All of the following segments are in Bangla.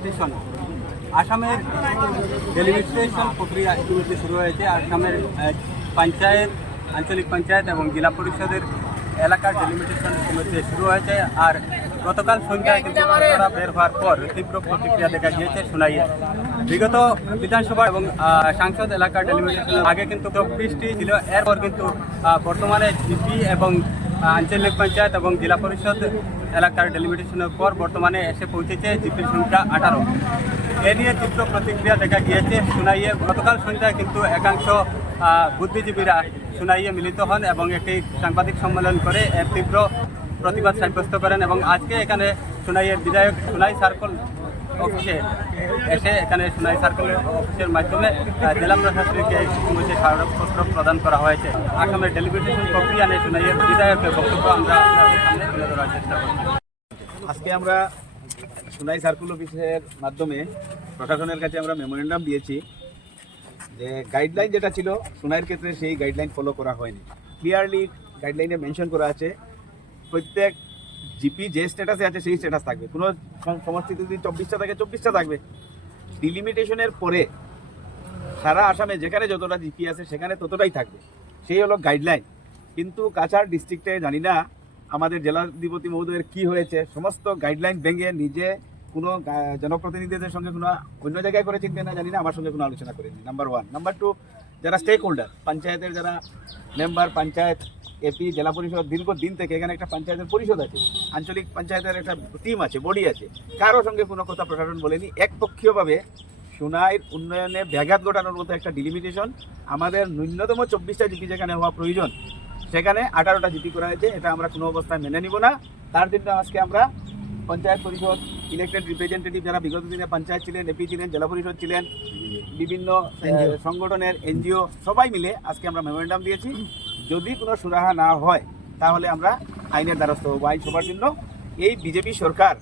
স্টেশন। আসামের ডেলিমিটেশন প্রক্রিয়া ইতিমধ্যে শুরু হয়েছে। আসামের পঞ্চায়েত, আঞ্চলিক পঞ্চায়েত এবং জেলা পরিষদের এলাকার ডেলিমিটেশন ইতিমধ্যে শুরু হয়েছে। আর গতকাল সন্ধ্যায় কিন্তু ভোটাররা বের হওয়ার পর তীব্র প্রতিক্রিয়া দেখা গিয়েছে সোনাইয়ে বিগত বিধানসভা এবং সাংসদ এলাকার ডেলিমিটেশনের আগে কিন্তু চব্বিশটি ছিল। এরপর কিন্তু বর্তমানে জিপি এবং আঞ্চলিক পঞ্চায়েত এবং জেলা পরিষদ এলাকার ডেলিমিটেশনের পর বর্তমানে এসে পৌঁছেছে জিপির সংখ্যা আঠারো। এ নিয়ে তীব্র প্রতিক্রিয়া দেখা গিয়েছে। সুনাইয়ে গতকাল সন্ধ্যায় কিন্তু একাংশ বুদ্ধিজীবীরা সুনাইয়ে মিলিত হন এবং একটি সাংবাদিক সম্মেলন করে এর তীব্র প্রতিবাদ সাব্যস্ত করেন এবং আজকে এখানে সুনাইয়ের বিধায়ক সুনাই সার্কল অফিসে এসে এখানে সোনাই সার্কেল অফিসের মাধ্যমে জেলা প্রশাসনকে ইতিমধ্যে স্মারকপত্র প্রদান করা হয়েছে। আসামের ডেলিমিটেশন প্রক্রিয়া নিয়ে সোনাইয়ের বিধায়কের বক্তব্য আমরা সামনে তুলে ধরার চেষ্টা করছি। আজকে আমরা সোনাই সার্কুল অফিসের মাধ্যমে প্রশাসনের কাছে আমরা মেমোরেন্ডাম দিয়েছি যে গাইডলাইন যেটা ছিল, সোনাইয়ের ক্ষেত্রে সেই গাইডলাইন ফলো করা হয়নি। ক্লিয়ারলি গাইডলাইনে মেনশন করা আছে, প্রত্যেক জিপি যে স্ট্যাটাসে আছে সেই স্ট্যাটাস থাকবে। কোনো সম- সমষ্টিতে যদি চব্বিশটা থাকে, চব্বিশটা থাকবে। ডিলিমিটেশনের পরে সারা আসামে যেখানে যতটা জিপি আছে, সেখানে ততটাই থাকবে। সেই হলো গাইডলাইন কিন্তু কাছাড় ডিস্ট্রিক্টে জানি না আমাদের জেলাধিপতি মহোদয়ের কি হয়েছে। সমস্ত গাইডলাইন ভেঙে নিজে কোনো জনপ্রতিনিধিদের সঙ্গে কোনো অন্য জায়গায় করেছেন কিনা জানি না, আমার সঙ্গে কোনো আলোচনা করেনি নাম্বার ওয়ান নাম্বার টু যারা স্টেক হোল্ডার পঞ্চায়েতের যারা মেম্বার পঞ্চায়েত এপি জেলা পরিষদ দীর্ঘদিন থেকে এখানে একটা পঞ্চায়েতের পরিষদ আছে। আঞ্চলিক পঞ্চায়েতের একটা টিম আছে বডি আছে। কারও সঙ্গে কোনো কথা প্রশাসন বলেনি। একপক্ষীয়ভাবে সোনাইয়ের উন্নয়নে ব্যাঘাত ঘটানোর মতো একটা ডিলিমিটেশন আমাদের ন্যূনতম চব্বিশটা জিপি যেখানে হওয়া প্রয়োজন, সেখানে আঠারোটা জিপি করা হয়েছে। এটা আমরা কোনো অবস্থায় মেনে নিব না। তার জন্য আজকে আমরা পঞ্চায়েত পরিষদ ইলেকটেড রিপ্রেজেন্টেটিভ যারা বিগত দিনে পঞ্চায়েত ছিলেন এপি ছিলেন জেলা পরিষদ ছিলেন বিভিন্ন সংগঠনের এনজিও সবাই মিলে আজকে আমরা মেমোরেন্ডাম দিয়েছি। যদি কোনো সুরাহা না হয় তাহলে আমরা আইনের দ্বারস্থ হব। আইন সবার জন্য এই বিজেপি সরকার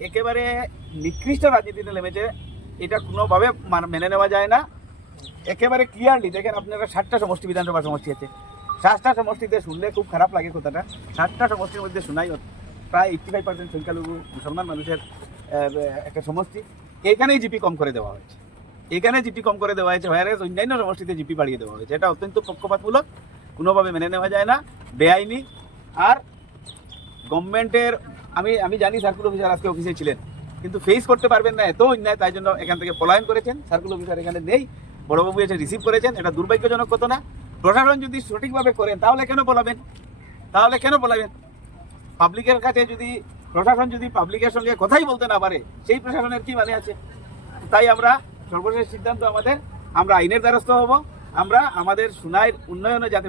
একেবারে নিকৃষ্ট রাজনীতিতে নেমেছে। এটা কোনোভাবে মান- মেনে নেওয়া যায় না। একেবারে ক্লিয়ারলি দেখেন আপনারা ষাটটা সমষ্টি বিধানসভা সমষ্টি আছে। ষাটটা সমষ্টিতে শুনলে খুব খারাপ লাগে কথাটা। ষাটটা সমষ্টির মধ্যে শোনাই প্রায় এইটটি ফাইভ পার্সেন্ট সংখ্যালঘু মুসলমান মানুষের একটা সমষ্টি। এখানেই জিপি কম করে দেওয়া হয়েছে। এখানে জিপি কম করে দেওয়া হয়েছে ভাইরাস অন্যান্য সমষ্টিতে জিপি বাড়িয়ে দেওয়া হয়েছে। এটা অত্যন্ত পক্ষপাতমূলক, কোনোভাবে মেনে নেওয়া যায় না, বেআইনি। আর গভর্নমেন্টের, আমি আমি জানি সার্কুল অফিসার আজকে অফিসে ছিলেন, কিন্তু ফেস করতে পারবেন না, এত অন্যায়, তাই জন্য এখান থেকে পলায়ন করেছেন। সার্কুল অফিসার এখানে নেই, বড়বাবু এসে রিসিভ করেছেন, এটা দুর্ভাগ্যজনক কথা না। প্রশাসন যদি সঠিকভাবে করেন তাহলে কেন বলাবেন তাহলে কেন বলাবেন পাবলিকের কাছে যদি, প্রশাসন যদি পাবলিকের সঙ্গে কথাই বলতে না পারে, সেই প্রশাসনের কি মানে আছে? তাই আমরা সর্বশেষ সিদ্ধান্ত আমাদের, আমরা আইনের দ্বারস্থ হব, আমরা আমাদের সুনাইয়ের উন্নয়নে যাতে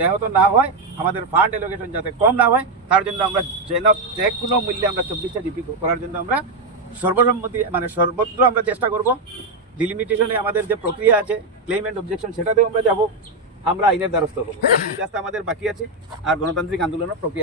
ব্যাহত না হয়, আমাদের ফান্ড এলোকেশন যাতে কম না হয়, তার জন্য আমরা যেন যে কোনো মূল্যে আমরা চব্বিশটা জিপি করার জন্য আমরা সর্বসম্মতি মানে সর্বত্র আমরা চেষ্টা করব। ডিলিমিটেশনে আমাদের যে প্রক্রিয়া আছে ক্লেম অ্যান্ড অবজেকশন সেটাতেও আমরা যাব। আমরা আইনের দ্বারস্থ হব। আমাদের বাকি আছে। আর গণতান্ত্রিক আন্দোলনের প্রক্রিয়া